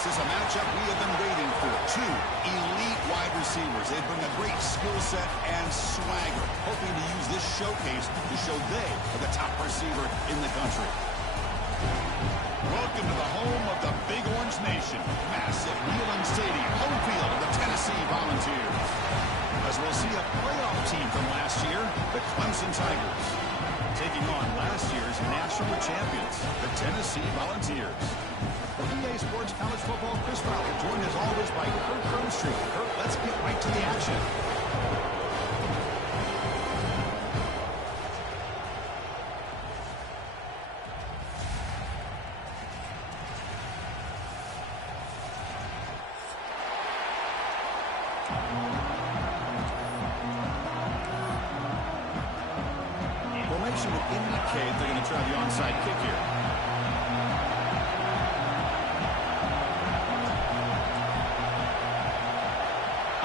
This is a matchup we have been waiting for. Two elite wide receivers. They bring a great skill set and swagger, hoping to use this showcase to show they are the top receiver in the country. Welcome to the home of the Big Orange Nation. Massive Neyland Stadium, home field of the Tennessee Volunteers. As we'll see a playoff team from last year, the Clemson Tigers, taking on last year's national champions, the Tennessee Volunteers. For EA Sports College Football, Chris Fowler, joined as always by Kurt Crumstreet. Kurt, let's get right to the action. Formation would indicate they're going to try the onside kick here.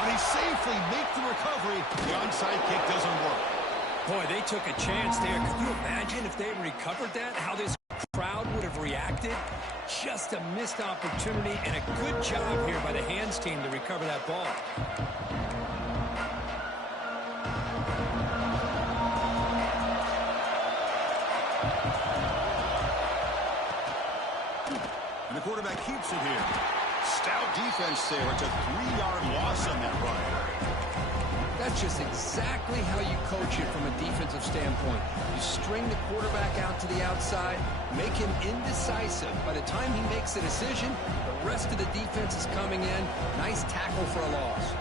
They safely make the recovery. The onside kick doesn't work. Boy, they took a chance there. Could you imagine if they had recovered that, how this crowd would have reacted? Just a missed opportunity and a good job here by the hands team to recover that ball. And the quarterback keeps it here. Stout defense there. It's a 3-yard loss on that run. That's just exactly how you coach it from a defensive standpoint. You string the quarterback out to the outside, make him indecisive. By the time he makes a decision, the rest of the defense is coming in. Nice tackle for a loss.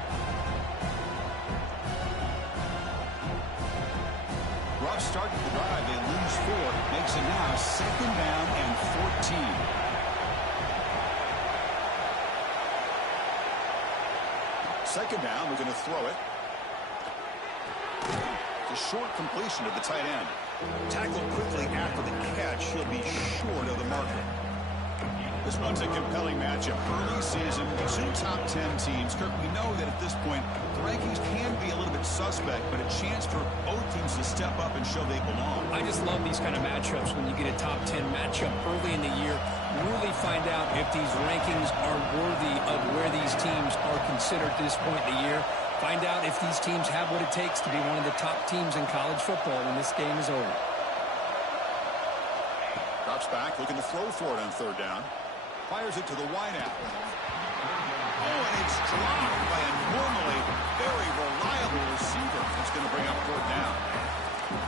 Rough start to the drive. They lose 4. Makes it now 2nd down and 14. Second down, we're going to throw it. It's a short completion to the tight end. Tackled quickly after the catch. He'll be short of the marker. This one's a compelling matchup. Early season, 2 top 10 teams. Kirk, we know that at this point, the rankings can be a little bit suspect, but a chance for both teams to step up and show they belong. I just love these kind of matchups when you get a top 10 matchup early in the year. Really find out if these rankings are worthy of where these teams are considered at this point in the year. Find out if these teams have what it takes to be one of the top teams in college football when this game is over. Drops back, looking to throw for it on 3rd down. Fires it to the wideout. Oh, and it's dropped by a normally very reliable receiver. It's going to bring up 4th down.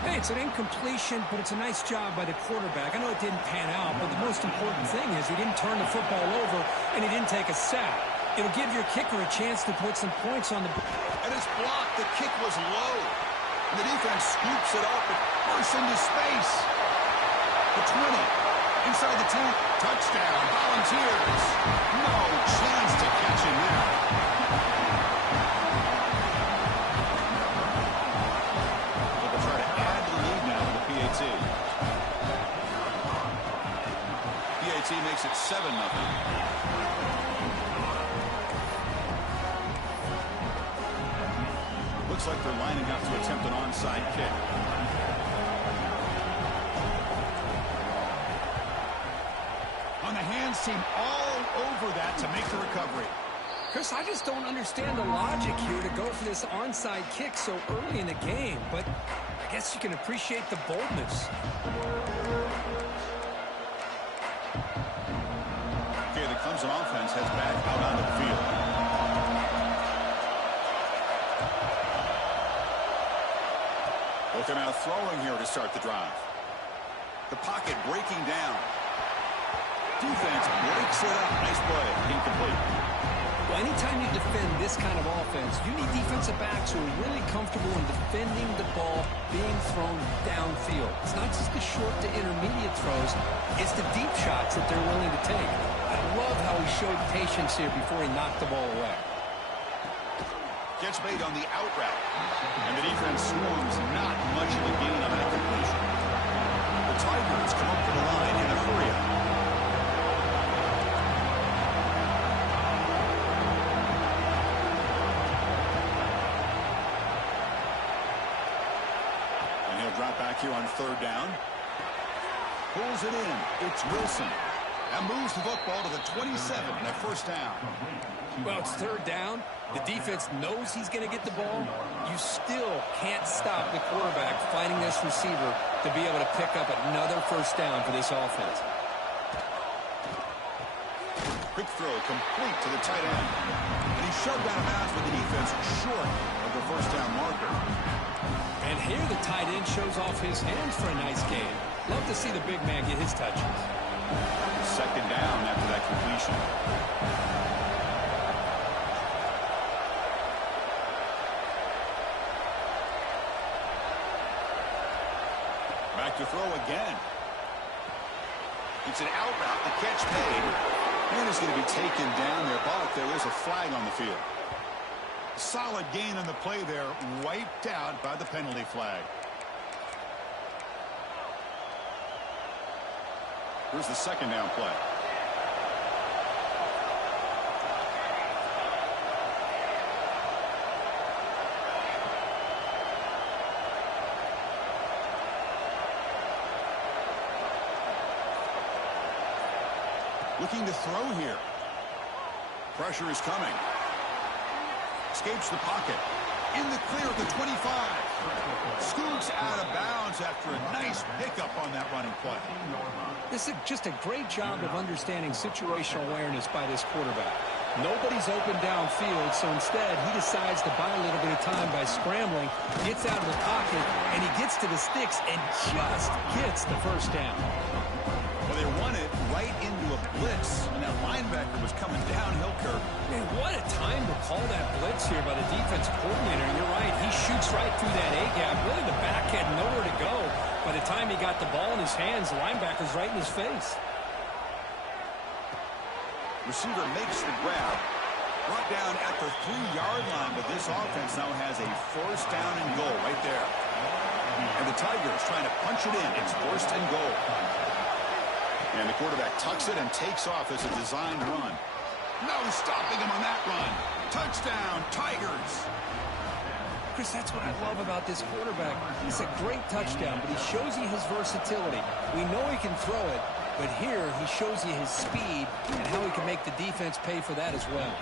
Hey, it's an incompletion, but it's a nice job by the quarterback. I know it didn't pan out, but the most important thing is he didn't turn the football over and he didn't take a sack. It'll give your kicker a chance to put some points on the board. And it's blocked. The kick was low. And the defense scoops it up and bursts into space. The 20. Inside the 10. Touchdown. Volunteers. No chance to catch him there. They'll try to add to the lead now with the PAT. PAT makes it 7-0. Looks like they're lining up to attempt an onside kick. On the hands team all over that to make the recovery. Chris, I just don't understand the logic here to go for this onside kick so early in the game, but I guess you can appreciate the boldness. Okay, the Clemson offense heads back out onto the field. Looking out throwing here to start the drive. The pocket breaking down. Defense breaks it up. Nice play. Incomplete. Well, anytime you defend this kind of offense, you need defensive backs who are really comfortable in defending the ball being thrown downfield. It's not just the short to intermediate throws. It's the deep shots that they're willing to take. I love how he showed patience here before he knocked the ball away. Gets made on the out route. And the defense swarms. Not much of a gain on that completion. The Tigers come up to the line in a hurry. Drop back here on 3rd down. Pulls it in. It's Wilson. That moves the football to the 27 and a first down. Well, it's third down. The defense knows he's going to get the ball. You still can't stop the quarterback finding this receiver to be able to pick up another first down for this offense. Quick throw complete to the tight end. And he's shoved out of bounds with the defense short of the first down marker. And here the tight end shows off his hands for a nice gain. Love to see the big man get his touches. Second down after that completion. Back to throw again. It's an out route. The catch made. And is going to be taken down there, but there is a flag on the field. Solid gain on the play there, wiped out by the penalty flag. Here's the second down play. Looking to throw here. Pressure is coming. Escapes the pocket. In the clear at the 25. Scoots out of bounds after a nice pickup on that running play. This is just a great job of understanding situational awareness by this quarterback. Nobody's open downfield, so instead he decides to buy a little bit of time by scrambling, gets out of the pocket, and he gets to the sticks and just gets the first down. Well, they won it right into a blitz, and that linebacker was coming downhill, Kirk. Man, what a time to call that blitz here by the defensive coordinator. You're right, he shoots right through that A-gap. Really, the back had nowhere to go. By the time he got the ball in his hands, the linebacker's right in his face. Receiver makes the grab. Brought down at the 3-yard line, but this offense now has a first down and goal right there. And the Tigers trying to punch it in. It's first and goal. And the quarterback tucks it and takes off as a designed run. No stopping him on that run. Touchdown, Tigers. Chris, that's what I love about this quarterback. It's a great touchdown, but he shows you his versatility. We know he can throw it, but here he shows you his speed and how he can make the defense pay for that as well.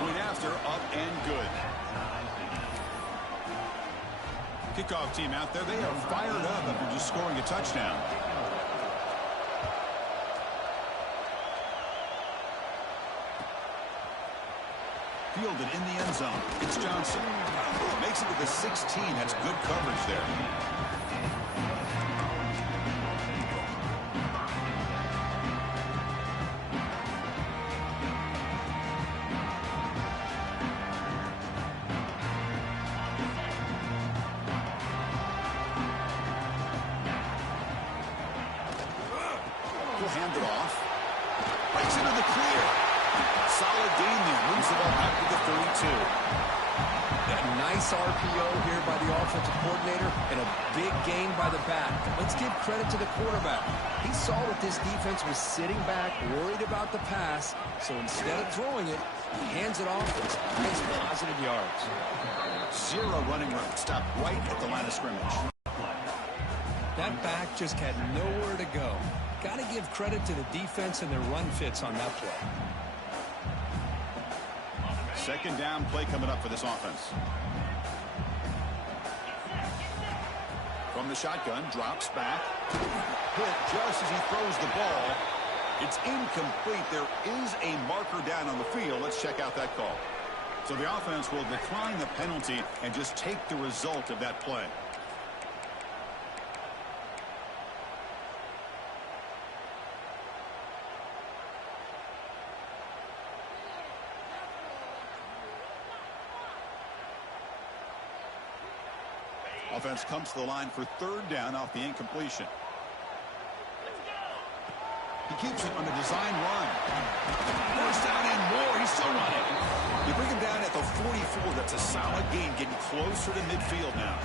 Going after, up and good. Kickoff team out there, they are fired up after just scoring a touchdown. Fielded in the end zone. It's Johnson. Makes it to the 16. That's good coverage there. He'll hand it off. Breaks into the clear. Solid gain there. Moves the ball back to the 32. A nice RPO here by the offensive coordinator and a big gain by the back. Let's give credit to the quarterback. He saw that this defense was sitting back, worried about the pass, so instead of throwing it, he hands it off. It's nice positive yards. 0 running room. Stopped right at the line of scrimmage. That back just had nowhere to go. Got to give credit to the defense and their run fits on that play. Second down play coming up for this offense. From the shotgun, drops back. Hit just as he throws the ball. It's incomplete. There is a marker down on the field. Let's check out that call. So the offense will decline the penalty and just take the result of that play. Offense comes to the line for third down off the incompletion. He keeps it on the design run. First down and more. He's still running. You bring him down at the 44. That's a solid gain, getting closer to midfield now.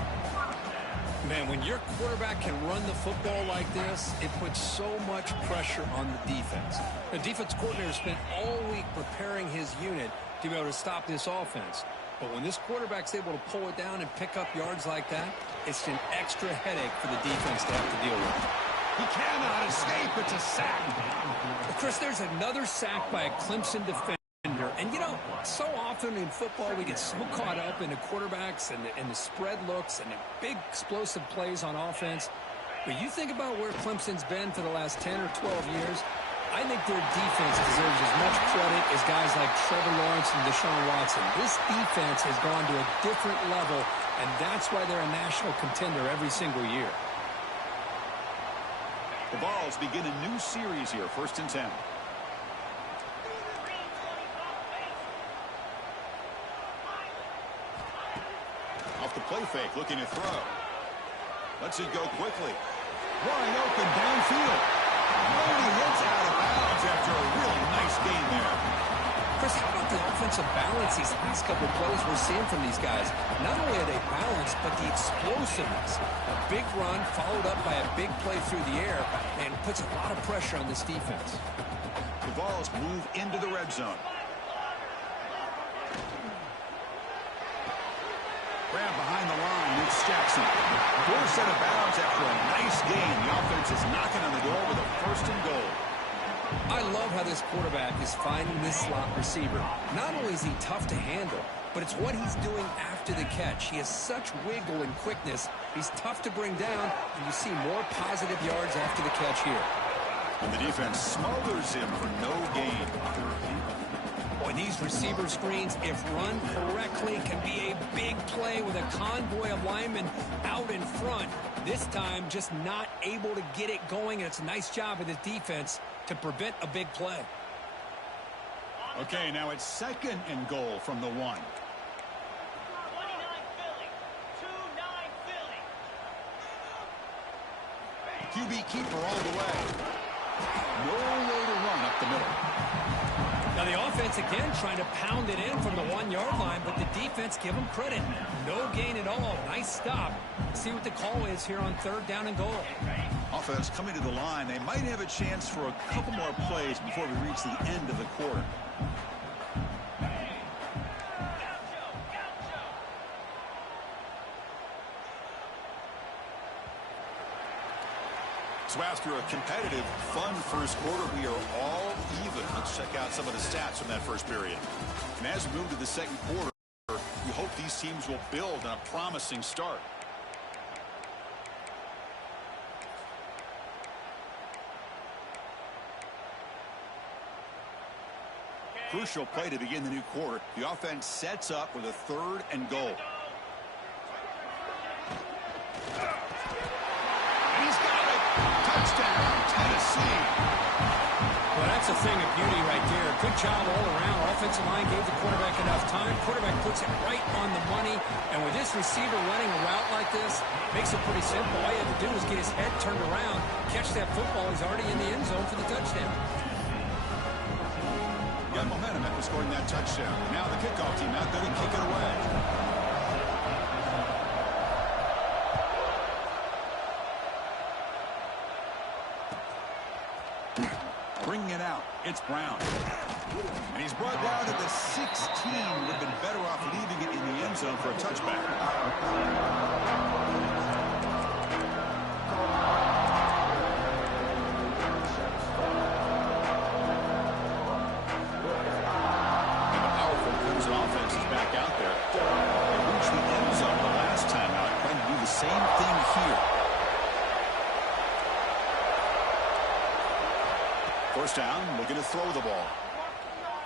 Man, when your quarterback can run the football like this, it puts so much pressure on the defense. The defense coordinator spent all week preparing his unit to be able to stop this offense. But when this quarterback's able to pull it down and pick up yards like that, it's an extra headache for the defense to have to deal with. He cannot escape. It's a sack. Well, Chris, there's another sack by a Clemson defender. And, you know, so often in football we get so caught up in the quarterbacks and the spread looks and the big explosive plays on offense. But you think about where Clemson's been for the last 10 or 12 years, I think their defense deserves as much credit as guys like Trevor Lawrence and Deshaun Watson. This defense has gone to a different level, and that's why they're a national contender every single year. The Vols begin a new series here, 1st and 10. Off the play fake, looking to throw. Lets it go quickly. Wide open downfield. Brady hits out of bounds after a really nice game there. Chris, how about the offensive balance these last couple of plays we're seeing from these guys? Not only are they balanced, but the explosiveness. A big run followed up by a big play through the air and puts a lot of pressure on this defense. The Vols move into the red zone. Grab behind the line. It's Jackson. Poor set of bounds after a nice game. The offense is knocking on the door with a 1st and goal. I love how this quarterback is finding this slot receiver. Not only is he tough to handle, but it's what he's doing after the catch. He has such wiggle and quickness. He's tough to bring down, and you see more positive yards after the catch here. And the defense smothers him for no gain. Boy, these receiver screens, if run correctly, can be a big play with a convoy of linemen out in front. This time, just not able to get it going, and it's a nice job of the defense to prevent a big play. Okay, now it's 2nd and goal from the 1. 29 Philly. QB keeper all the way. No way to run up the middle. Now the offense again trying to pound it in from the 1-yard line, but the defense, give them credit. No gain at all. Nice stop. See what the call is here on 3rd down and goal. Offense coming to the line. They might have a chance for a couple more plays before we reach the end of the quarter. So after a competitive, fun first quarter, we are all even. Let's check out some of the stats from that first period. And as we move to the 2nd quarter, we hope these teams will build on a promising start. Crucial play to begin the new quarter. The offense sets up with a 3rd and goal. He's got it. Touchdown, Tennessee. Well, that's a thing of beauty right there. Good job all around. Offensive line gave the quarterback enough time. Quarterback puts it right on the money. And with this receiver running a route like this, makes it pretty simple. All you have to do is get his head turned around, catch that football. He's already in the end zone for the touchdown. Got momentum after scoring that touchdown. Now the kickoff team out there to kick it away. Bringing it out. It's Brown. And he's brought down to the 16. Would have been better off leaving it in the end zone for a touchback. Same thing here. 1st down, looking to throw the ball.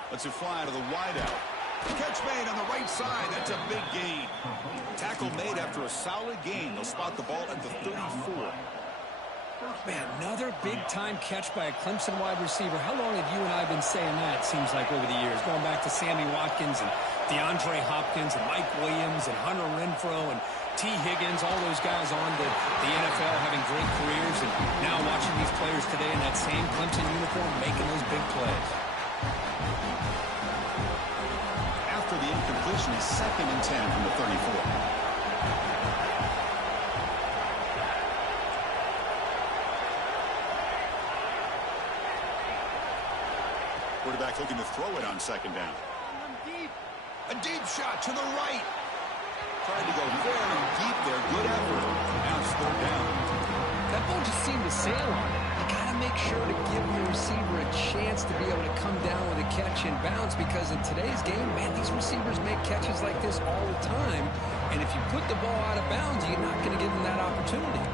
Lets it fly to the wideout. Catch made on the right side. That's a big gain. Tackle made after a solid gain. They'll spot the ball at the 34. Man, another big-time catch by a Clemson wide receiver. How long have you and I been saying that, it seems like, over the years? Going back to Sammy Watkins and DeAndre Hopkins and Mike Williams and Hunter Renfrow and T. Higgins, all those guys on the NFL having great careers, and now watching these players today in that same Clemson uniform making those big plays. After the incompletion, is 2nd and 10 from the 34. Quarterback looking to throw it on 2nd down. A deep shot to the right. Tried to go very deep there. Good effort. Now it's 3rd down. That ball just seemed to sail on it. You got to make sure to give your receiver a chance to be able to come down with a catch and bounce, because in today's game, man, these receivers make catches like this all the time. And if you put the ball out of bounds, you're not going to give them that opportunity.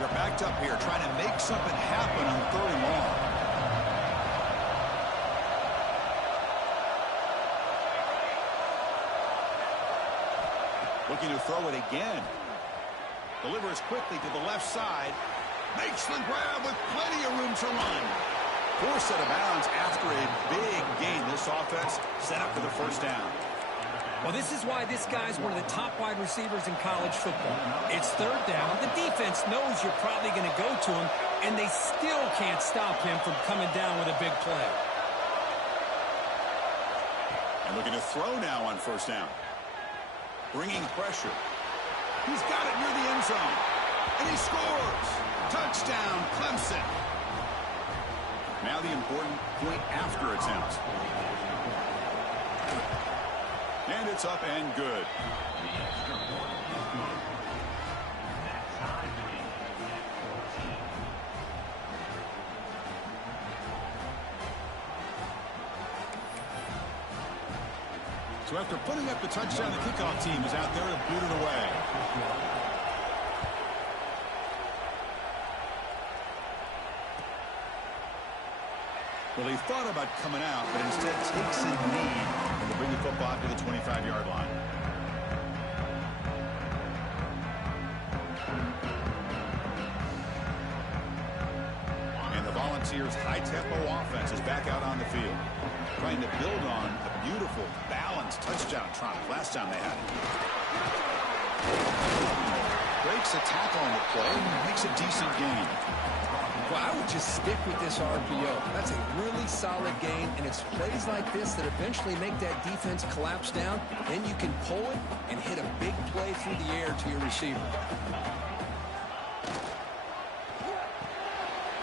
They're backed up here trying to make something happen on 3rd and long. Looking to throw it again. Delivers quickly to the left side. Makes the grab with plenty of room to run. Forced out of bounds after a big gain. This offense set up for the first down. Well, this is why this guy's one of the top wide receivers in college football. It's 3rd down. The defense knows you're probably going to go to him, and they still can't stop him from coming down with a big play. And looking to throw now on 1st down. Bringing pressure. He's got it near the end zone. And he scores. Touchdown, Clemson. Now the important point after attempt. And it's up and good. So after putting up the touchdown, the kickoff team is out there to boot it away. Well, he thought about coming out, but instead takes a knee to bring the football to the 25-yard line. And the Volunteers' high-tempo offense is back out on the field, trying to build on a beautiful, balanced touchdown drive last time they had it. Breaks a tackle on the play, makes a decent gain. Well, I would just stick with this RPO. That's a really solid gain, and it's plays like this that eventually make that defense collapse down. Then you can pull it and hit a big play through the air to your receiver.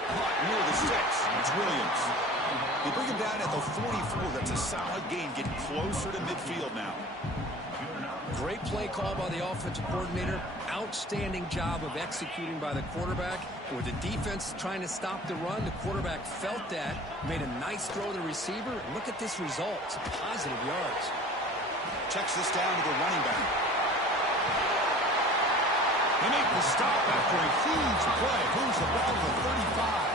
Caught near the sticks. It's Williams. They bring him down at the 44. That's a solid gain. Getting closer to midfield now. Great play call by the offensive coordinator. Outstanding job of executing by the quarterback. With the defense trying to stop the run, the quarterback felt that, made a nice throw to the receiver. And look at this result. It's positive yards. Checks this down to the running back. They make the stop after a huge play. Moves the ball to the 35.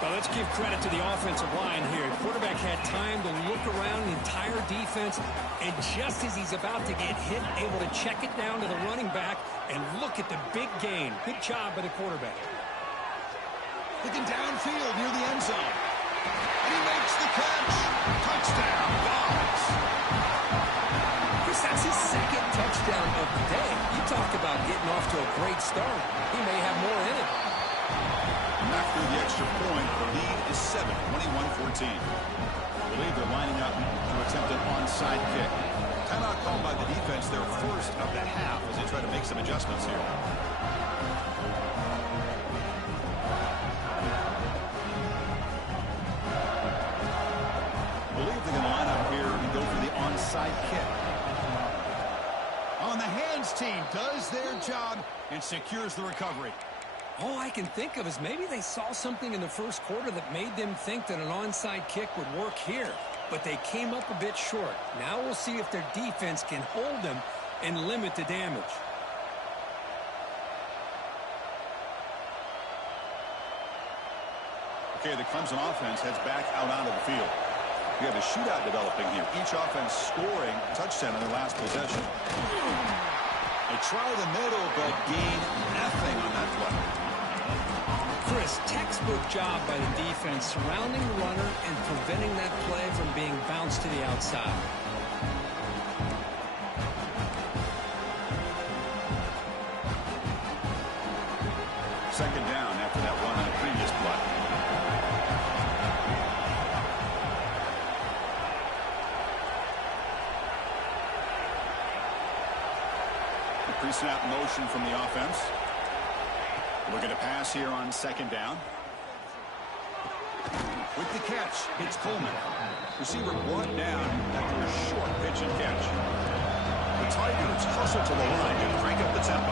Well, let's give credit to the offensive line here. Quarterback had time to look around the entire defense, and just as he's about to get hit, able to check it down to the running back, and look at the big gain. Good job by the quarterback. Looking downfield near the end zone. And he makes the catch. Touchdown, Dogs. Chris, that's his 2nd touchdown of the day. You talk about getting off to a great start. He may have more in it. After the extra point, the lead is 7, 21-14. I believe they're lining up to attempt an onside kick. Timeout called by the defense, their first of the half, as they try to make some adjustments here. I believe they're going to line up here and go for the onside kick. On the hands team does their job and secures the recovery. All I can think of is maybe they saw something in the first quarter that made them think that an onside kick would work here. But they came up a bit short. Now we'll see if their defense can hold them and limit the damage. Okay, the Clemson offense heads back out onto the field. We have a shootout developing here. Each offense scoring a touchdown in their last possession. They try the middle, but gain nothing on that play. Chris, textbook job by the defense surrounding the runner and preventing that play from being bounced to the outside. Second down after that run on the previous play. The pre-snap motion from the offense. Looking to pass here on 2nd down. With the catch, it's Coleman. Receiver brought down after a short pitch and catch. The Tigers hustle to the line and crank up the tempo.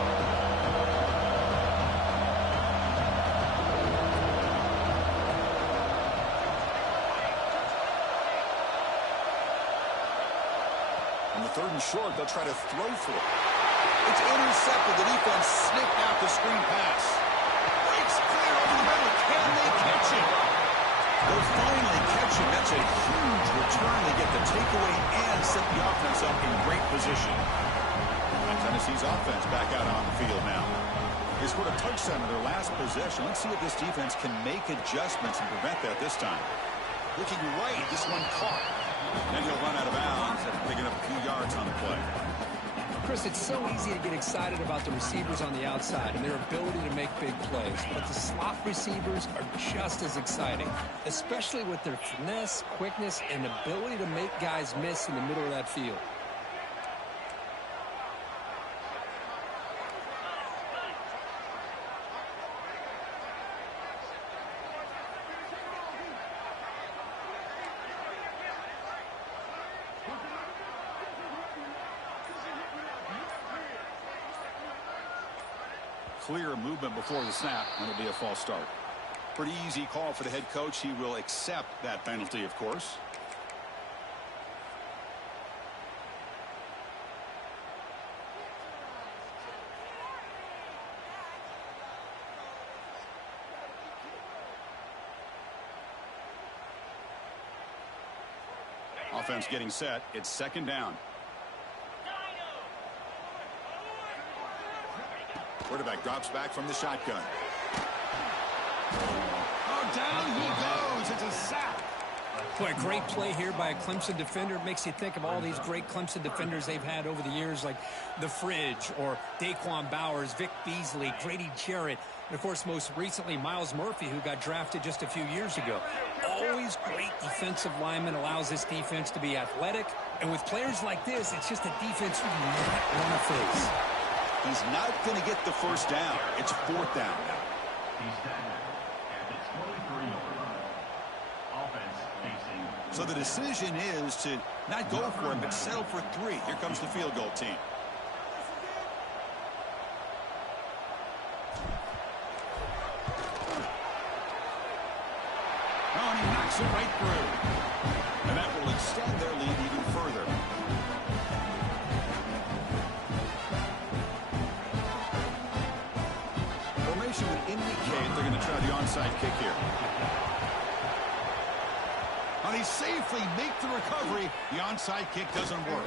On the 3rd and short, they'll try to throw for it. It's intercepted. The defense sniffed out the screen pass. Breaks clear over the middle. Can they catch it? They'll finally catch him. That's a huge return. They get the takeaway and set the offense up in great position. And Tennessee's offense back out on the field now. They scored a touchdown in their last possession. Let's see if this defense can make adjustments and prevent that this time. Looking right, this one caught. And he'll run out of bounds after picking up a few yards on the play. Chris, it's so easy to get excited about the receivers on the outside and their ability to make big plays. But the slot receivers are just as exciting, especially with their finesse, quickness, and ability to make guys miss in the middle of that field. Clear movement before the snap, and it'll be a false start. Pretty easy call for the head coach. He will accept that penalty, of course. Offense getting set. It's 2nd down. Quarterback drops back from the shotgun. Oh, down he goes. It's a sack. Boy, a great play here by a Clemson defender. Makes you think of all these great Clemson defenders they've had over the years, like the Fridge or Daquan Bowers, Vic Beasley, Grady Jarrett, and, of course, most recently, Miles Murphy, who got drafted just a few years ago. Always great defensive lineman, allows this defense to be athletic. And with players like this, it's just a defense you do not want to face. He's not going to get the first down. It's 4th down now. So the decision is to not go for him, but settle for 3. Here comes the field goal team. Oh, and he knocks it right through. And that will extend their lead even further. Would indicate they're going to try the onside kick here. Now they safely make the recovery. The onside kick doesn't work.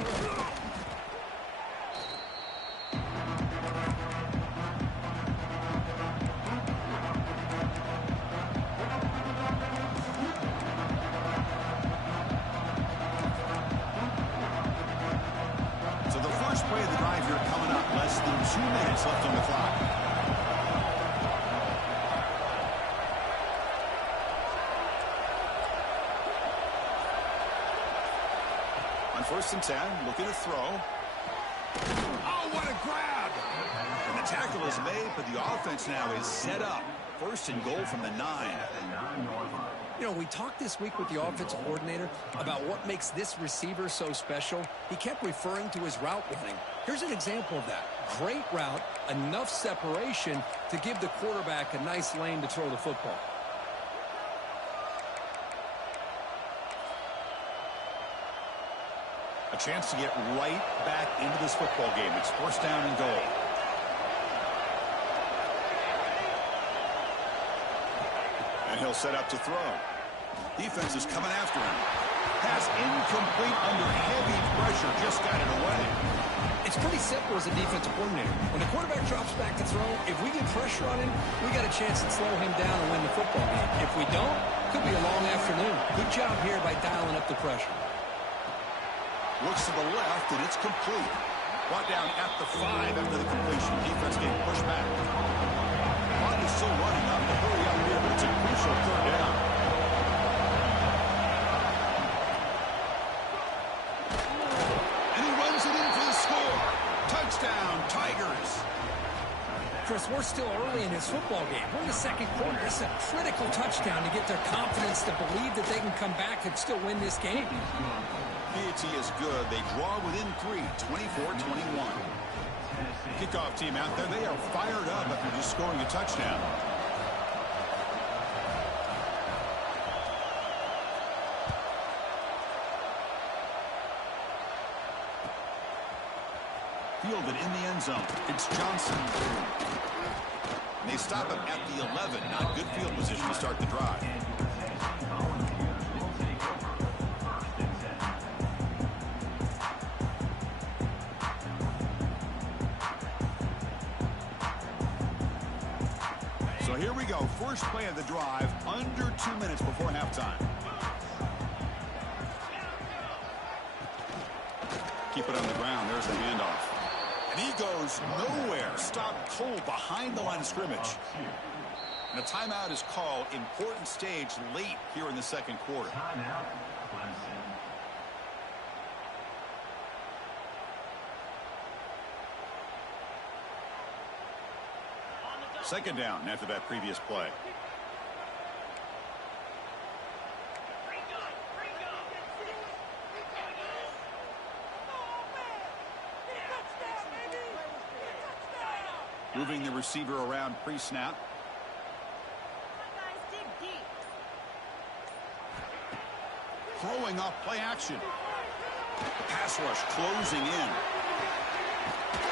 So the first play of the drive here coming up. Less than 2 minutes left on the clock. On 1st and 10, looking to throw. Oh, what a grab! And the tackle is made, but the offense now is set up. 1st and goal from the 9. You know, we talked this week with the offensive coordinator about what makes this receiver so special. He kept referring to his route running. Here's an example of that. Great route, enough separation to give the quarterback a nice lane to throw the football. A chance to get right back into this football game. It's 1st down and goal. And he'll set up to throw. Defense is coming after him. Pass incomplete under heavy pressure. Just got it away. It's pretty simple as a defensive coordinator. When the quarterback drops back to throw, if we get pressure on him, we got a chance to slow him down and win the football game. If we don't, could be a long afternoon. Good job here by dialing up the pressure. Looks to the left, and it's complete. Brought down at the 5 after the completion. Defense getting pushed back. Clock is still running up to hurry up here, but it's a crucial 3rd down. And he runs it in for the score. Touchdown, Tigers. Chris, we're still early in this football game. We're in the 2nd quarter. It's a critical touchdown to get their confidence to believe that they can come back and still win this game. Piety is good. They draw within 3, 24-21. Kickoff team out there. They are fired up after just scoring a touchdown. Fielded in the end zone. It's Johnson. And they stop him at the 11. Not good field position to start the drive. So here we go. First play of the drive, under 2 minutes before halftime. Keep it on the ground. There's the handoff. And he goes nowhere. Stopped cold behind the line of scrimmage. And a timeout is called. Important stage late here in the second quarter. Timeout, Clemson. Second down after that previous play. Moving the receiver around pre-snap. Throwing off play action. Pass rush closing in.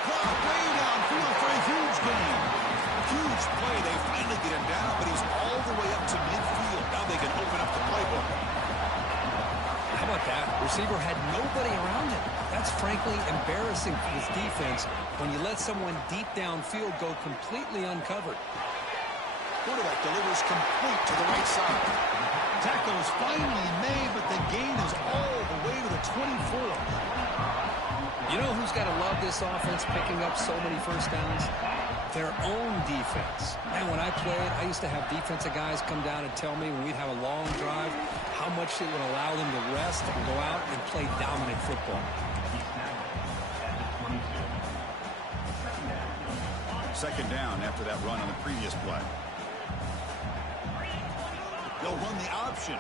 Caught way downfield for a huge gain. Huge play. They finally get him down, but he's all the way up to midfield. Now they can open up the playbook. How about that? Receiver had nobody around him. That's frankly embarrassing for this defense when you let someone deep downfield go completely uncovered. Quarterback delivers complete to the right side. Tackle is finally made, but the gain is all the way to the 24. You know who's got to love this offense picking up so many first downs? Their own defense. Man, when I played, I used to have defensive guys come down and tell me when we'd have a long drive how much it would allow them to rest and go out and play dominant football. Second down after that run on the previous play. They'll run the option.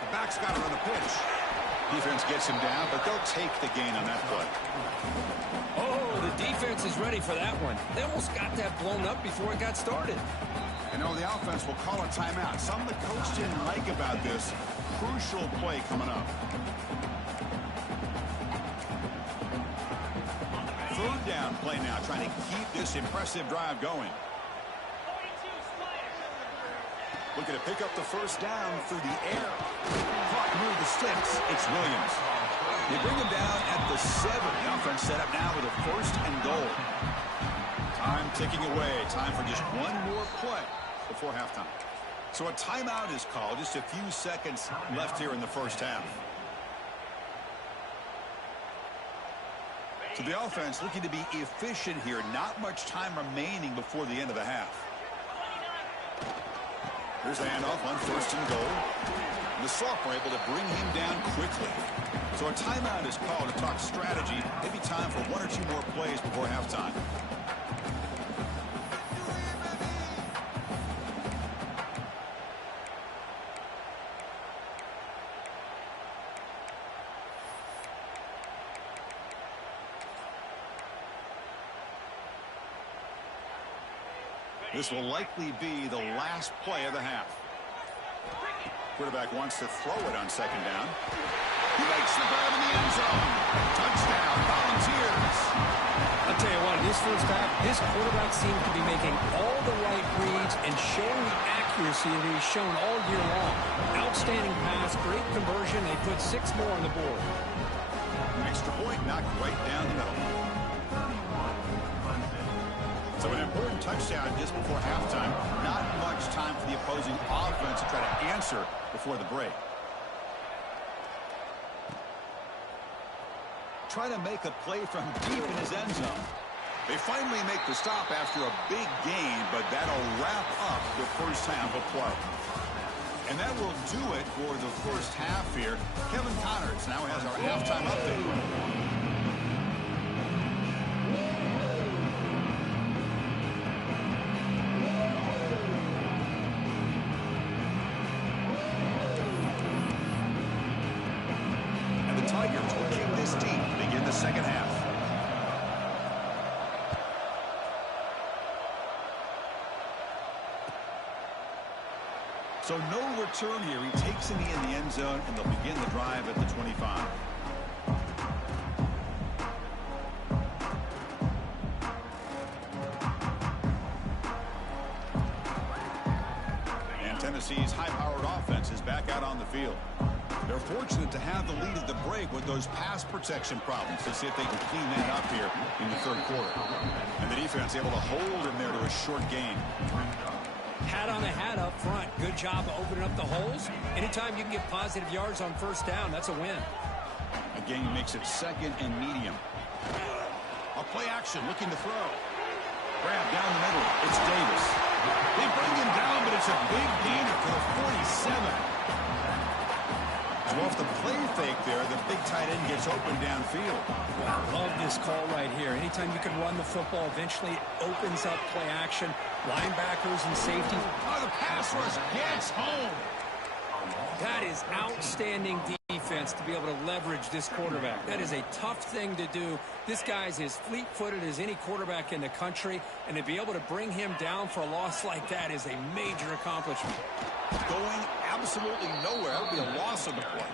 The back's got to run the pitch. Defense gets him down, but they'll take the gain on that play. Oh, the defense is ready for that one. They almost got that blown up before it got started. You know, the offense will call a timeout. Something the coach didn't like about this. Crucial play coming up. Third down play now, trying to keep this impressive drive going. Looking to pick up the first down through the air. Caught near the sticks. It's Williams. They bring him down at the 7. The offense set up now with a first and goal. Time ticking away. Time for just one more play before halftime. So a timeout is called. Just a few seconds left here in the first half. So the offense looking to be efficient here. Not much time remaining before the end of the half. Here's the handoff on first and goal. The sophomore able to bring him down quickly. So a timeout is called to talk strategy. Maybe time for one or two more plays before halftime. This will likely be the last play of the half. Quarterback wants to throw it on second down. He makes the grab in the end zone. Touchdown, Volunteers. I'll tell you what, in this first half, this quarterback seemed to be making all the right reads and showing the accuracy that he's shown all year long. Outstanding pass, great conversion. They put 6 more on the board. An extra point knocked right down the middle. So an important touchdown just before halftime. Not much time for the opposing offense to try to answer before the break. Trying to make a play from deep in his end zone. They finally make the stop after a big gain, but that'll wrap up the first half of play. And that will do it for the first half here. Kevin Connors now has our halftime update. So no return here. He takes it in the end zone, and they'll begin the drive at the 25. And Tennessee's high-powered offense is back out on the field. They're fortunate to have the lead at the break with those pass protection problems. Let's see if they can clean that up here in the third quarter. And the defense able to hold him there to a short gain. Hat on a hat up front. Good job of opening up the holes. Anytime you can get positive yards on first down, that's a win. Again, makes it second and medium. A play action, looking to throw. Grab down the middle. It's Davis. They bring him down, but it's a big gainer for the 47. So off the play fake there, the big tight end gets open downfield. Well, I love this call right here. Anytime you can run the football, eventually it opens up play action. Linebackers and safety. Oh, the pass rush gets home. That is outstanding defense to be able to leverage this quarterback. That is a tough thing to do. This guy's as fleet-footed as any quarterback in the country, and to be able to bring him down for a loss like that is a major accomplishment. Going absolutely nowhere. That would be a loss of the play.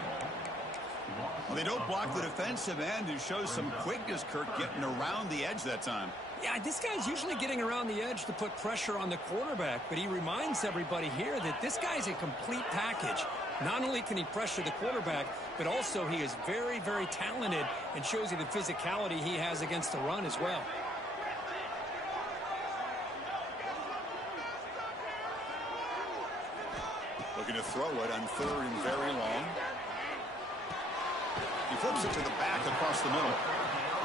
Well, they don't block the defensive end, who shows some quickness, Kirk, getting around the edge that time. Yeah, this guy's usually getting around the edge to put pressure on the quarterback, but he reminds everybody here that this guy's a complete package. Not only can he pressure the quarterback, but also he is very, very talented and shows you the physicality he has against the run as well. Looking to throw it on third and very long. He flips it to the back across the middle.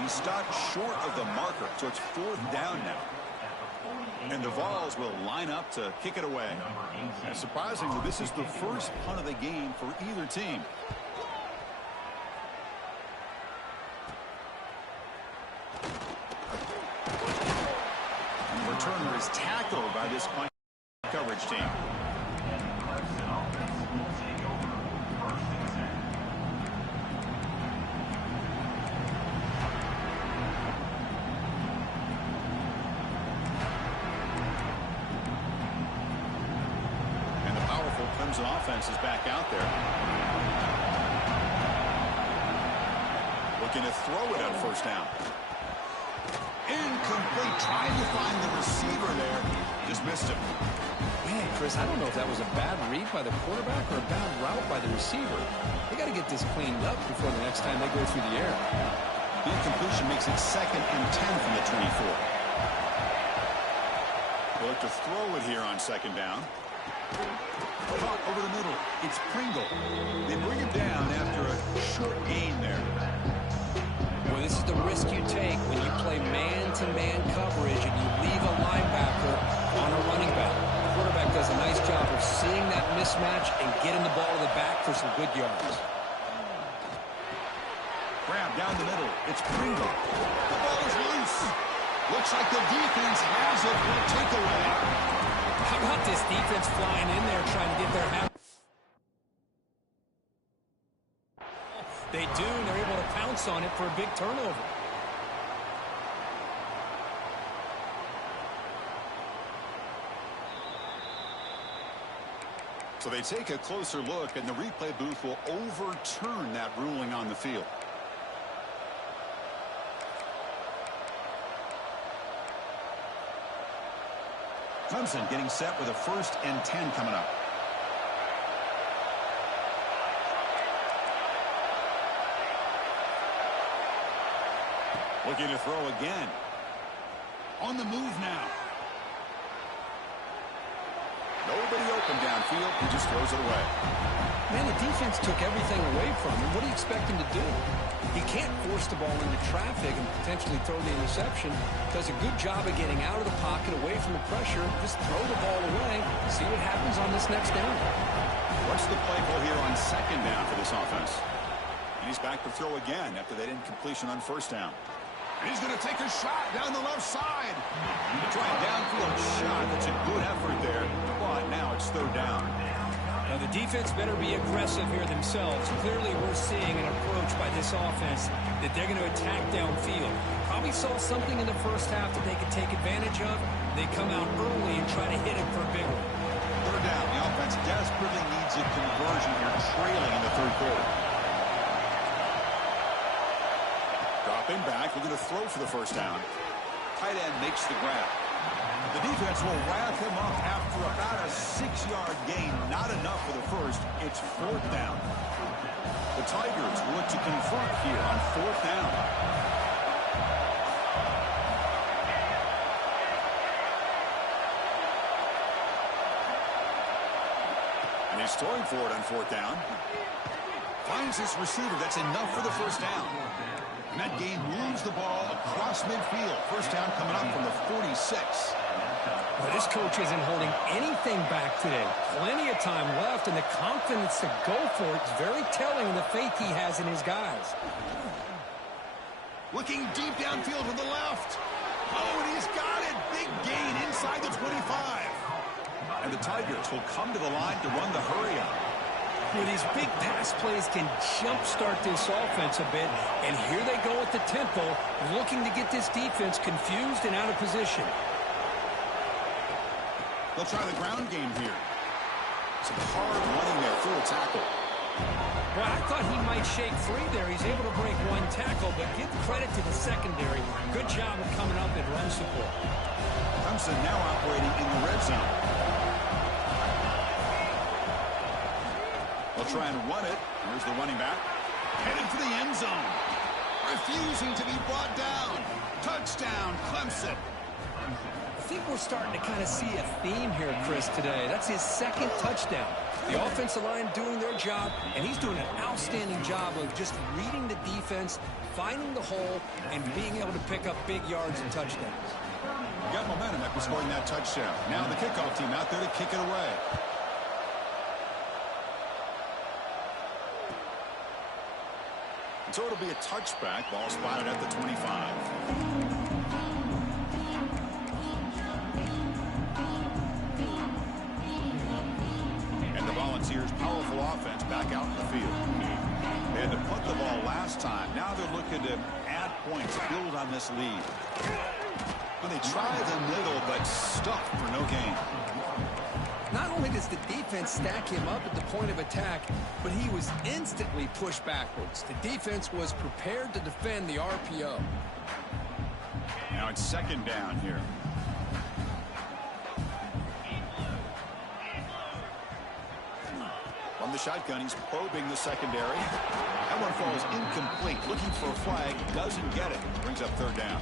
He stopped short of the marker, so it's fourth down now. And the Vols will line up to kick it away. And surprisingly, this is the first punt of the game for either team. And the returner is tackled by this punt coverage team. Clemson offense is back out there. Looking to throw it on first down. Incomplete. Trying to find the receiver there. Just missed him. Man, Chris, I don't know if that was a bad read by the quarterback or a bad route by the receiver. They got to get this cleaned up before the next time they go through the air. The incompletion makes it second and 10 from the 24. They'll look to throw it here on second down. Caught over the middle. It's Pringle. They bring him down after a short gain there. Well, this is the risk you take when you play man-to-man coverage and you leave a linebacker on a running back. The quarterback does a nice job of seeing that mismatch and getting the ball to the back for some good yards. Grab down the middle. It's Pringle. The ball is loose. Looks like the defense has it for a takeaway. How about this defense flying in there trying to get their half? They do, and they're able to pounce on it for a big turnover. So they take a closer look, and the replay booth will overturn that ruling on the field. Clemson getting set with a 1st and 10 coming up. Looking to throw again. On the move now. Nobody open downfield. He just throws it away. Man, the defense took everything away from him. What do you expect him to do? He can't force the ball into traffic and potentially throw the interception. Does a good job of getting out of the pocket, away from the pressure. Just throw the ball away. See what happens on this next down. What's the play call here on second down for this offense? And he's back to throw again after that incompletion on first down. And he's going to take a shot down the left side. Try a downfield shot. That's a good effort there. But now it's third down. Now the defense better be aggressive here themselves. Clearly we're seeing an approach by this offense that they're going to attack downfield. Probably saw something in the first half that they could take advantage of. They come out early and try to hit it for a big one. Third down. The offense desperately needs a conversion here, trailing in the third quarter. Dropping back, looking to throw for the first down. Tight end makes the grab. The defense will wrap him up after about a 6-yard gain. Not enough for the first. It's fourth down. The Tigers look to confront here on fourth down. And he's throwing for it on fourth down. Finds his receiver. That's enough for the first down. And that game moves the ball across midfield. First down coming up from the 46. Well, this coach isn't holding anything back today. Plenty of time left, and the confidence to go for it is very telling of the faith he has in his guys. Looking deep downfield to the left. Oh, and he's got it. Big gain inside the 25. And the Tigers will come to the line to run the hurry up. Well, these big pass plays can jumpstart this offense a bit, and here they go at the tempo, looking to get this defense confused and out of position. They'll try the ground game here. Some hard running there through a tackle. Well, I thought he might shake free there. He's able to break one tackle, but give credit to the secondary. Good job of coming up and run support. Clemson now operating in the red zone. They'll try and run it. Here's the running back. Headed for the end zone. Refusing to be brought down. Touchdown, Clemson. I think we're starting to kind of see a theme here, Chris, today. That's his second touchdown. The offensive line doing their job, and he's doing an outstanding job of just reading the defense, finding the hole, and being able to pick up big yards and touchdowns. Got momentum after scoring that touchdown. Now the kickoff team out there to kick it away. So it'll be a touchback. Ball spotted at the 25. And the Volunteers' powerful offense back out in the field. They had to punt the ball last time. Now they're looking to add points, build on this lead. When they try the middle, but stuck for no gain. Not only does the defense stack him up at the point of attack, but he was instantly pushed backwards. The defense was prepared to defend the RPO. Now it's second down here. From the shotgun, he's probing the secondary. That one falls incomplete. Looking for a flag, doesn't get it. Brings up third down.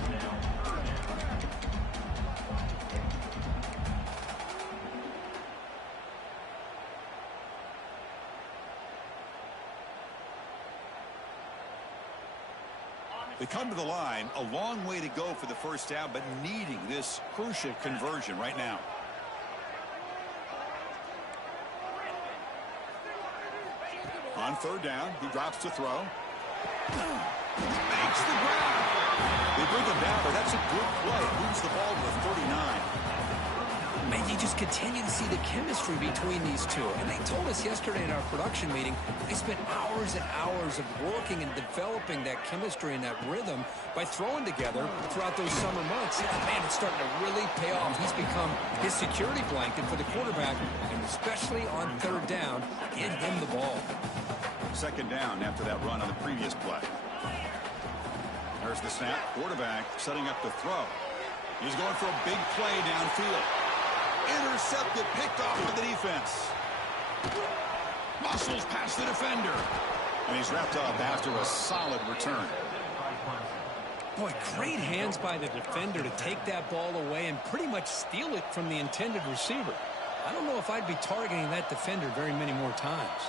They come to the line, a long way to go for the first down, but needing this crucial conversion right now. On third down, he drops to throw. Makes the grab. They bring him down, but that's a good play. Moves the ball to the 39. Man, you just continue to see the chemistry between these two. And they told us yesterday in our production meeting, they spent hours and hours of working and developing that chemistry and that rhythm by throwing together throughout those summer months. Man, it's starting to really pay off. He's become his security blanket for the quarterback, and especially on third down, get him the ball. Second down after that run on the previous play. There's the snap. Quarterback setting up the throw. He's going for a big play downfield. Intercepted, picked off by the defense. Muscles past the defender. And he's wrapped up after a solid return. Boy, great hands by the defender to take that ball away and pretty much steal it from the intended receiver. I don't know if I'd be targeting that defender very many more times.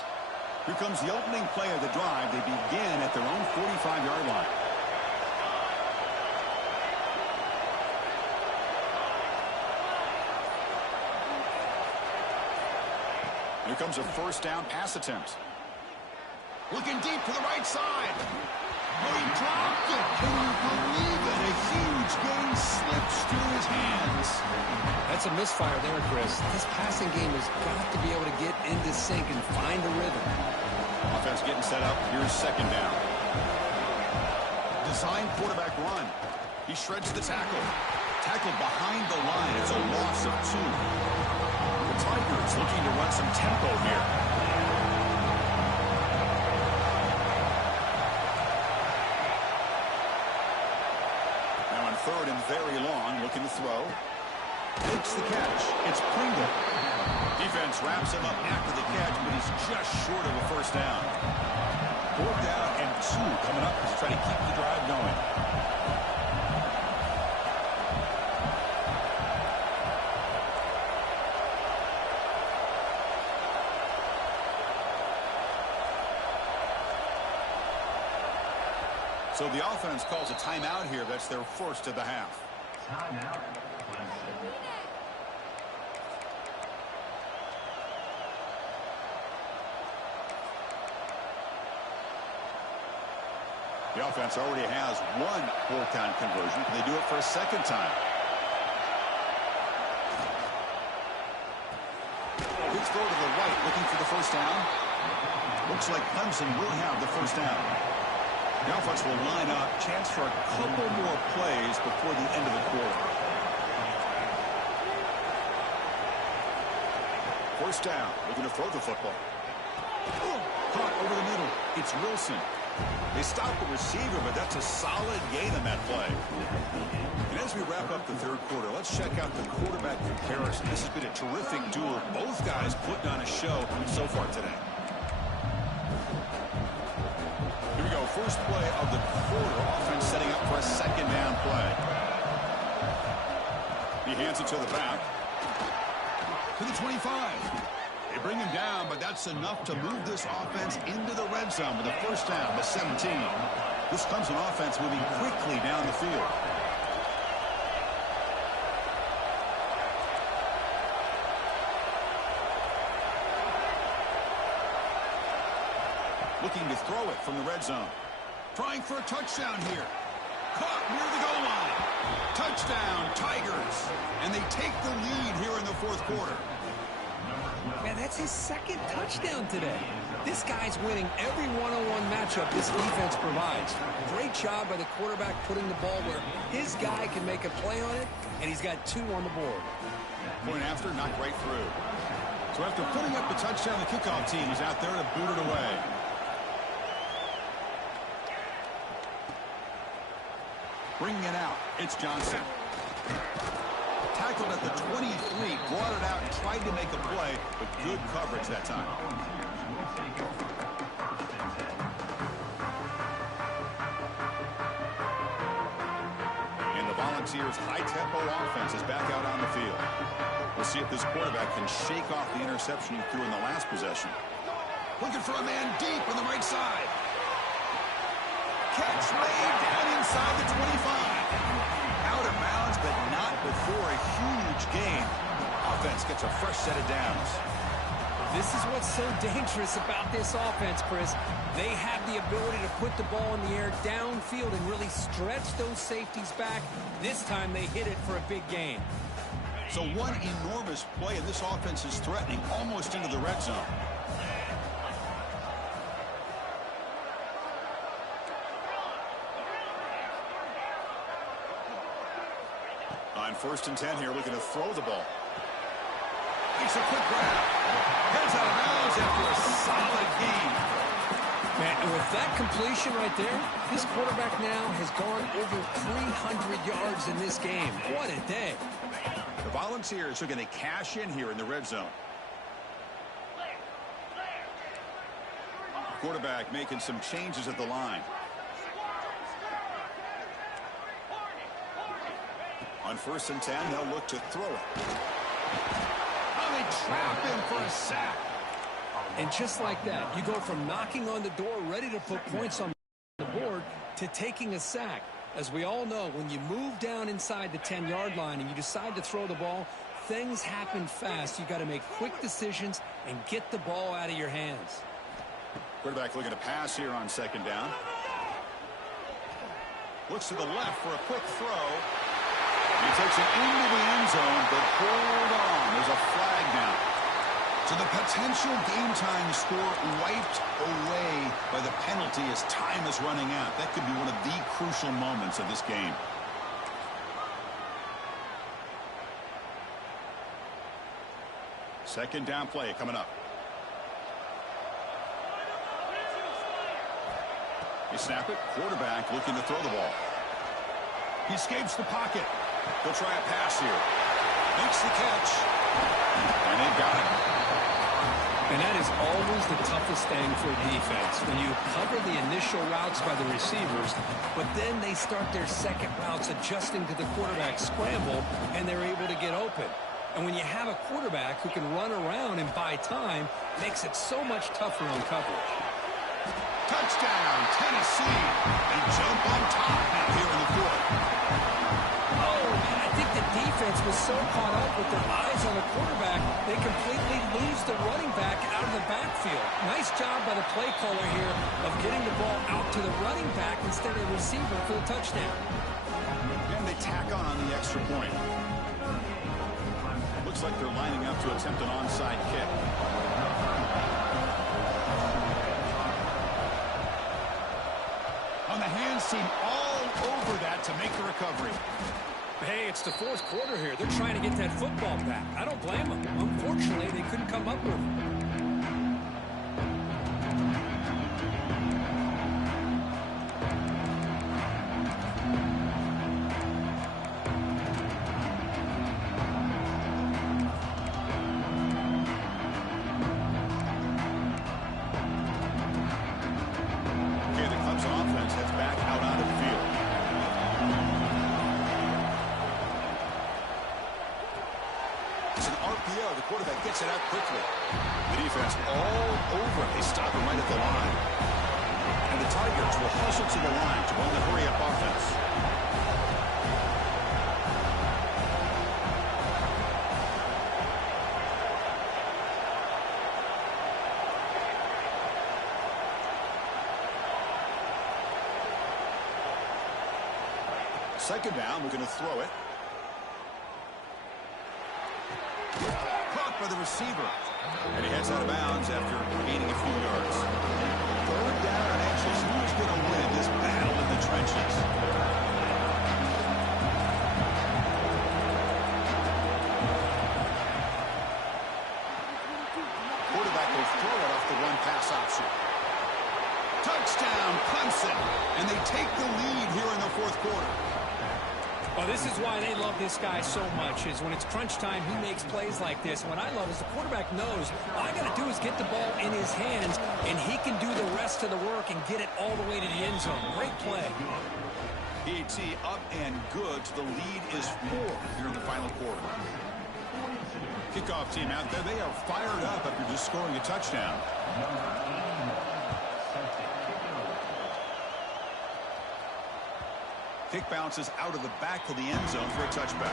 Here comes the opening play of the drive. They begin at their own 45-yard line. Here comes a first down pass attempt. Looking deep to the right side. Oh, he dropped it. Can you believe it? A huge gain slips through his hands. That's a misfire there, Chris. This passing game has got to be able to get into sync and find a rhythm. Offense getting set up. Here's second down. Design quarterback run. He shreds the tackle. Tackled behind the line. It's a loss of 2. The Tigers offense looking to run some tempo here. Now on third and very long, looking to throw. Makes the catch. It's Pringle. Defense wraps him up after the catch, but he's just short of a first down. 4th down and 2 coming up as they try to keep the drive going. So the offense calls a timeout here. That's their first of the half. Timeout, Clemson. The offense already has one 4th down conversion. Can they do it for a second time? Big throw to the right, looking for the first down. Looks like Clemson will have the first down. The offense will line up. Chance for a couple more plays before the end of the quarter. First down, looking to throw the football. Caught over the middle. It's Wilson. They stopped the receiver, but that's a solid gain on that play. And as we wrap up the third quarter, let's check out the quarterback comparison. This has been a terrific duel. Both guys putting on a show so far today. Here we go. First play of the quarter. Offense setting up for a second down play. He hands it to the back. To the 25. They bring him down, but that's enough to move this offense into the red zone with a first down, the 17. This Clemson offense moving quickly down the field. Looking to throw it from the red zone. Trying for a touchdown here. Caught near the goal line. Touchdown, Tigers. And they take the lead here in the 4th quarter. Man, that's his second touchdown today. This guy's winning every one-on-one matchup this defense provides. Great job by the quarterback putting the ball where his guy can make a play on it, and he's got 2 on the board. Point after, knocked right through. So after putting up the touchdown, the kickoff team is out there to boot it away. Bringing it out, it's Johnson. Tackled at the 23, brought it out and tried to make a play, but good coverage that time. And the Volunteers' high-tempo offense is back out on the field. We'll see if this quarterback can shake off the interception he threw in the last possession. Looking for a man deep on the right side. Catch made down inside the 25. Out of bounds, but not before a huge gain. Offense gets a fresh set of downs. This is what's so dangerous about this offense, Chris. They have the ability to put the ball in the air downfield and really stretch those safeties back. This time they hit it for a big gain. So one enormous play, and this offense is threatening almost into the red zone. On 1st and 10 here, looking to throw the ball. Makes a quick grab. Heads out of bounds after a solid gain. Man, and with that completion right there, this quarterback now has gone over 300 yards in this game. What a day. The Volunteers are going to cash in here in the red zone. Quarterback making some changes at the line. On 1st and 10, they'll look to throw it. Oh, they trap him for a sack. And just like that, you go from knocking on the door, ready to put points on the board, to taking a sack. As we all know, when you move down inside the 10-yard line and you decide to throw the ball, things happen fast. You got to make quick decisions and get the ball out of your hands. Quarterback looking to pass here on 2nd down. Looks to the left for a quick throw. He takes it into the end zone, but hold on. There's a flag now. So the potential game-time score wiped away by the penalty as time is running out. That could be one of the crucial moments of this game. Second down play coming up. They snap it. Quarterback looking to throw the ball. He escapes the pocket. He'll try a pass here. Makes the catch. And they've got it. And that is always the toughest thing for a defense, when you cover the initial routes by the receivers, but then they start their second routes adjusting to the quarterback scramble, and they're able to get open. And when you have a quarterback who can run around and buy time, it makes it so much tougher on coverage. Touchdown, Tennessee. They jump on top now here in the fourth. Oh, man, I think the defense was so caught up with their eyes on the quarterback, they completely lose the running back out of the backfield. Nice job by the play caller here of getting the ball out to the running back instead of the receiver for the touchdown. And they tack on the extra point. Looks like they're lining up to attempt an onside kick. On the hands team all over that to make the recovery. Hey, it's the fourth quarter here. They're trying to get that football back. I don't blame them. Unfortunately, they couldn't come up with it. Okay, the Clemson offense heads back out onto the field. It's an RPO. The quarterback gets it out quickly. The defense all over. They stop him right at the line. And the Tigers will hustle to the line to run the hurry-up offense. Second down, we're going to throw it. Caught by the receiver. And he heads out of bounds after gaining a few yards. Third down and inches. Who's going to win this battle in the trenches? Quarterback will throw it off the one-pass option. Touchdown, Clemson. And they take the lead here in the fourth quarter. Well, this is why they love this guy so much, is when it's crunch time, he makes plays like this. What I love is the quarterback knows all I got to do is get the ball in his hands, and he can do the rest of the work and get it all the way to the end zone. Great play. PAT up and good. The lead is 4 here in the final quarter. Kickoff team out there. They are fired up after just scoring a touchdown. Kick bounces out of the back to the end zone for a touchback.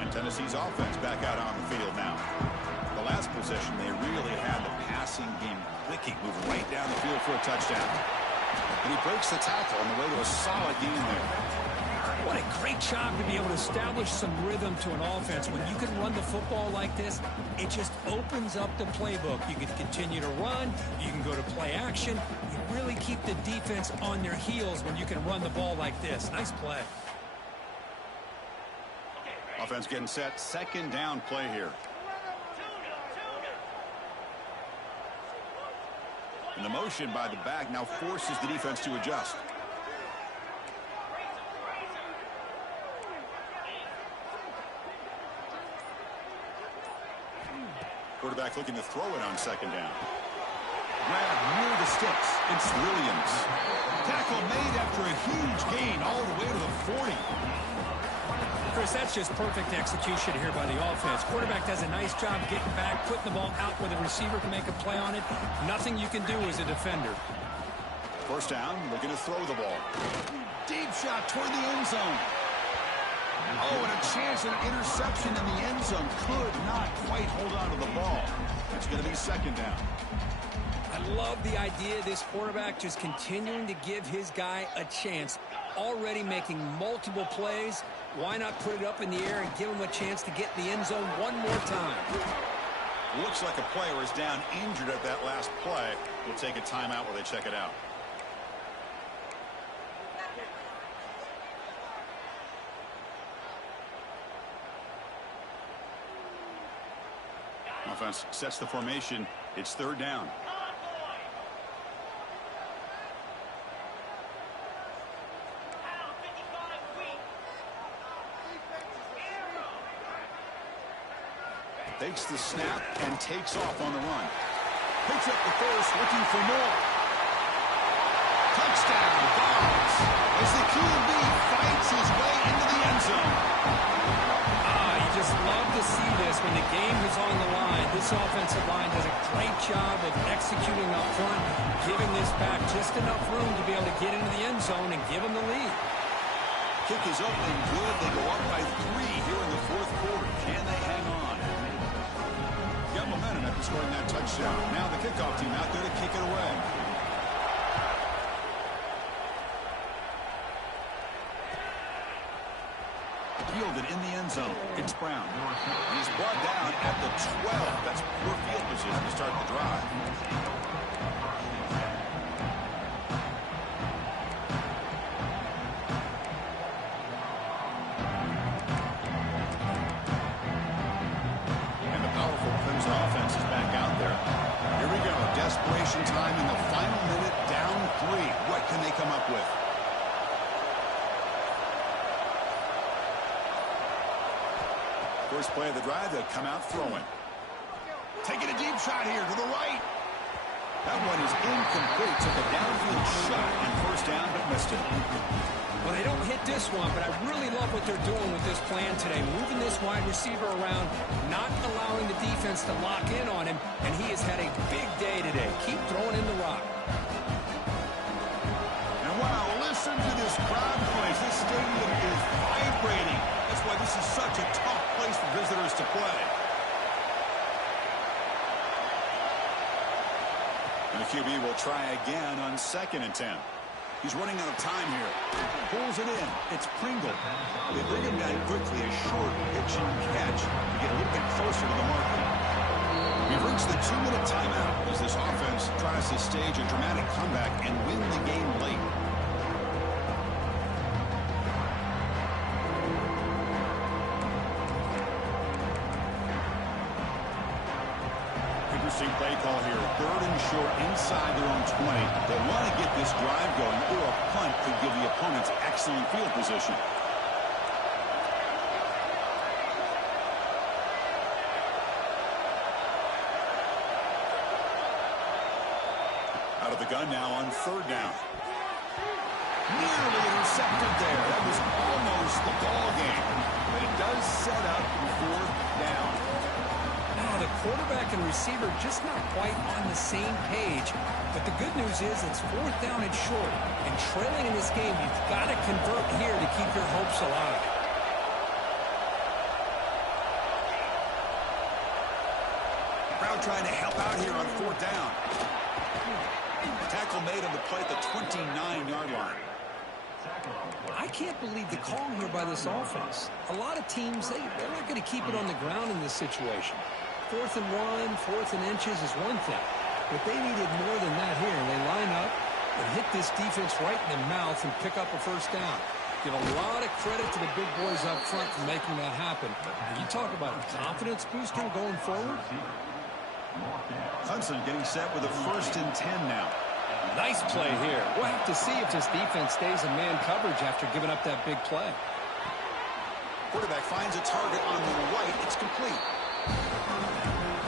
And Tennessee's offense back out on the field now. The last possession, they really had the passing game clicking, moving right down the field for a touchdown. And he breaks the tackle on the way to a solid gain there. What a great job to be able to establish some rhythm to an offense. When you can run the football like this, it just opens up the playbook. You can continue to run. You can go to play action. You really keep the defense on their heels when you can run the ball like this. Nice play. Offense getting set. Second down play here. And the motion by the back now forces the defense to adjust. Quarterback looking to throw it on second down. Grab near the sticks. It's Williams. Tackle made after a huge gain all the way to the 40. Chris, that's just perfect execution here by the offense. Quarterback does a nice job getting back, putting the ball out where the receiver can make a play on it. Nothing you can do as a defender. First down, looking to throw the ball. Deep shot toward the end zone. Oh, and a chance at an interception in the end zone. Could not quite hold on to the ball. It's going to be second down. I love the idea of this quarterback just continuing to give his guy a chance. Already making multiple plays. Why not put it up in the air and give him a chance to get in the end zone one more time? Looks like a player is down injured at that last play. We'll take a timeout while they check it out. Offense sets the formation. It's third down. Takes the snap and takes off on the run. Picks up the first, looking for more. Touchdown, Dogs, as the QB fights his way into the end zone. You just love to see this when the game is on the line. This offensive line does a great job of executing up front, giving this back just enough room to be able to get into the end zone and give them the lead. Kick is up and good. They go up by 3 here in the fourth quarter. Can they hang on? Got momentum after scoring that touchdown. Now the kickoff team out there to kick it away. Fielded in the end zone. It's Brown. He's brought down at the 12. That's poor field position to start the drive. And the powerful Clemson offense is back out there. Here we go. Desperation time in the final minute. Down 3. What can they come up with? First play of the drive, they'll come out throwing. Taking a deep shot here to the right. That one is incomplete. Took a downfield shot and first down, but missed it. Well, they don't hit this one, but I really love what they're doing with this plan today. Moving this wide receiver around, not allowing the defense to lock in on him, and he has had a big day today. Keep throwing in the rock. And wow, listen to this crowd noise. This stadium is vibrating. That's why this is such a tough place for visitors to play. And the QB will try again on 2nd and 10. He's running out of time here. Pulls it in. It's Pringle. They bring him down quickly. A short pitch and catch to get a little bit closer to the marker. We've reached the 2-minute timeout as this offense tries to stage a dramatic comeback and win the game late. Play call here, 3rd and short inside their own 20. They want to get this drive going, or a punt could give the opponents excellent field position. Out of the gun now on 3rd down. Nearly intercepted there. That was almost the ball game, but it does set up 4th down. The quarterback and receiver just not quite on the same page. But the good news is it's 4th down and short. And trailing in this game, you've got to convert here to keep your hopes alive. Brown trying to help out here on 4th down. Tackle made on the play at the 29-yard line. I can't believe the call here by this offense. A lot of teams, they're not going to keep it on the ground in this situation. 4th and 1, 4th and inches is one thing. But they needed more than that here. They line up and hit this defense right in the mouth and pick up a first down. Give a lot of credit to the big boys up front for making that happen. And you talk about a confidence booster going forward. Clemson getting set with a 1st and 10 now. Nice play here. We'll have to see if this defense stays in man coverage after giving up that big play. Quarterback finds a target on the right. It's complete.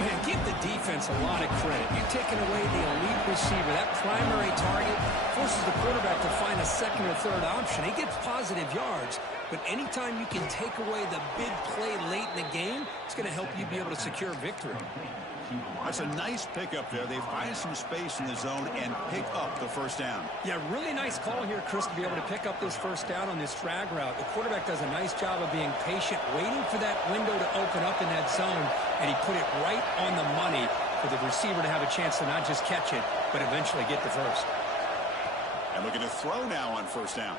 Man, give the defense a lot of credit. You're taking away the elite receiver. That primary target forces the quarterback to find a 2nd or 3rd option. He gets positive yards, but anytime you can take away the big play late in the game, it's going to help you be able to secure victory. That's a nice pickup there. They find some space in the zone and pick up the first down. Yeah, really nice call here, Chris, to be able to pick up this first down on this drag route. The quarterback does a nice job of being patient, waiting for that window to open up in that zone, and he put it right on the money for the receiver to have a chance to not just catch it, but eventually get the first. And looking to throw now on first down.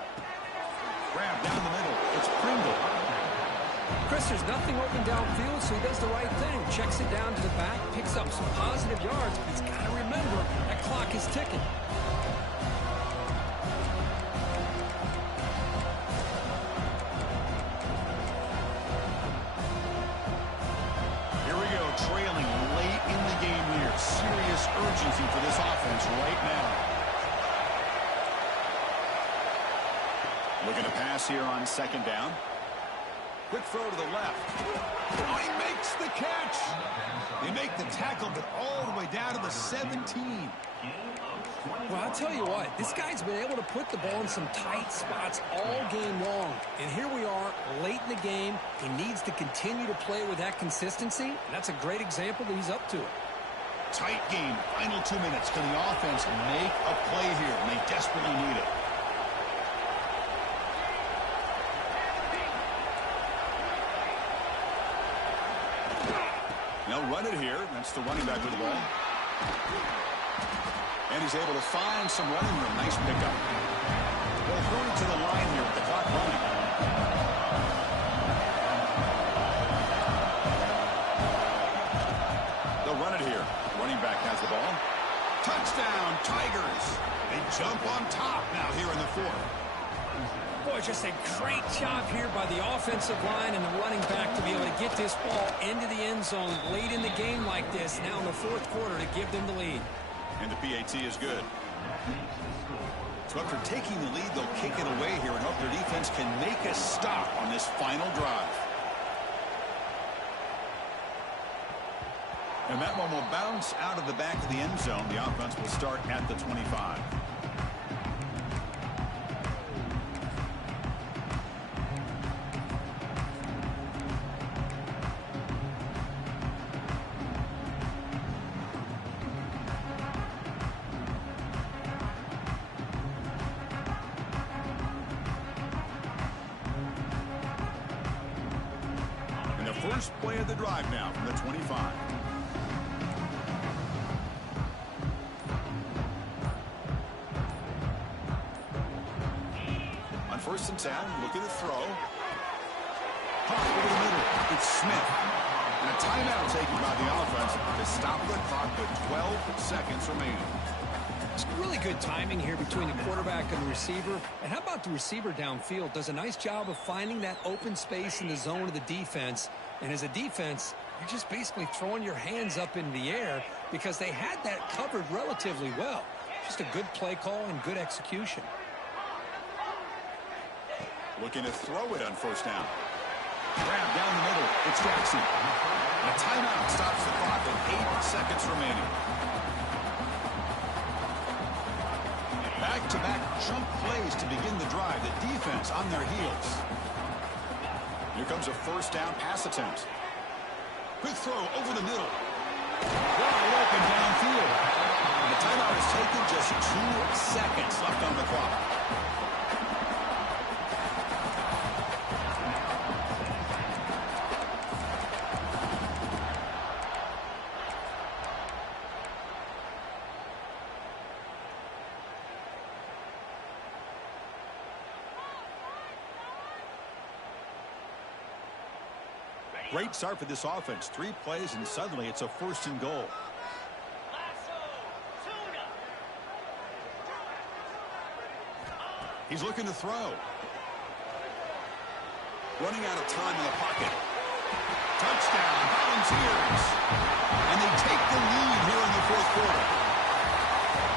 Grab down the middle. It's Pringle. Chris, there's nothing open downfield, so he does the right thing. Checks it down to the back, picks up some positive yards, but he's got to remember that clock is ticking. Here we go, trailing late in the game here. Serious urgency for this offense right now. Looking to pass here on second down. Quick throw to the left. Oh, he makes the catch. They make the tackle, but all the way down to the 17. Well, I'll tell you what, this guy's been able to put the ball in some tight spots all game long. And here we are, late in the game. He needs to continue to play with that consistency. And that's a great example that he's up to it. Tight game, final 2 minutes. Can the offense make a play here? And they desperately need it. They'll run it here. That's the running back with the ball. And he's able to find some running room. Nice pickup. They'll throw it to the line here with the clock running. They'll run it here. Running back has the ball. Touchdown, Tigers. They jump on top now here in the fourth. Boy, just a great job here by the offensive line and the running back to be able to get this ball into the end zone late in the game like this, now in the fourth quarter, to give them the lead. And the PAT is good. So after taking the lead, they'll kick it away here and hope their defense can make a stop on this final drive. And that one will bounce out of the back of the end zone. The offense will start at the 25. First play of the drive now from the 25. On first and 10, looking to throw. Pop over the middle. It's Smith. And a timeout taken by the offense to stop the clock with 12 seconds remaining. It's really good timing here between the quarterback and the receiver. And how about the receiver downfield? Does a nice job of finding that open space in the zone of the defense. And as a defense, you're just basically throwing your hands up in the air because they had that covered relatively well. Just a good play call and good execution. Looking to throw it on first down. Grab down the middle. It's Jackson. And a timeout stops the clock with 8 seconds remaining. Back-to-back jump plays to begin the drive. The defense on their heels. Here comes a first down pass attempt. Quick throw over the middle. Wide open downfield. And the timeout is taken, just 2 seconds left on the clock. Great start for this offense. 3 plays, and suddenly it's a first and goal. He's looking to throw. Running out of time in the pocket. Touchdown, Volunteers. And they take the lead here in the fourth quarter.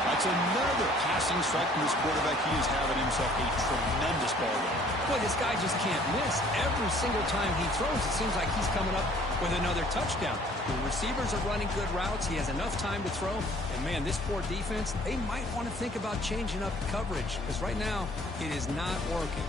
That's another passing strike from this quarterback. He is having himself a tremendous ball game. Boy, this guy just can't miss. Every single time he throws, it seems like he's coming up with another touchdown. The receivers are running good routes. He has enough time to throw. And, man, this poor defense, they might want to think about changing up coverage because right now it is not working.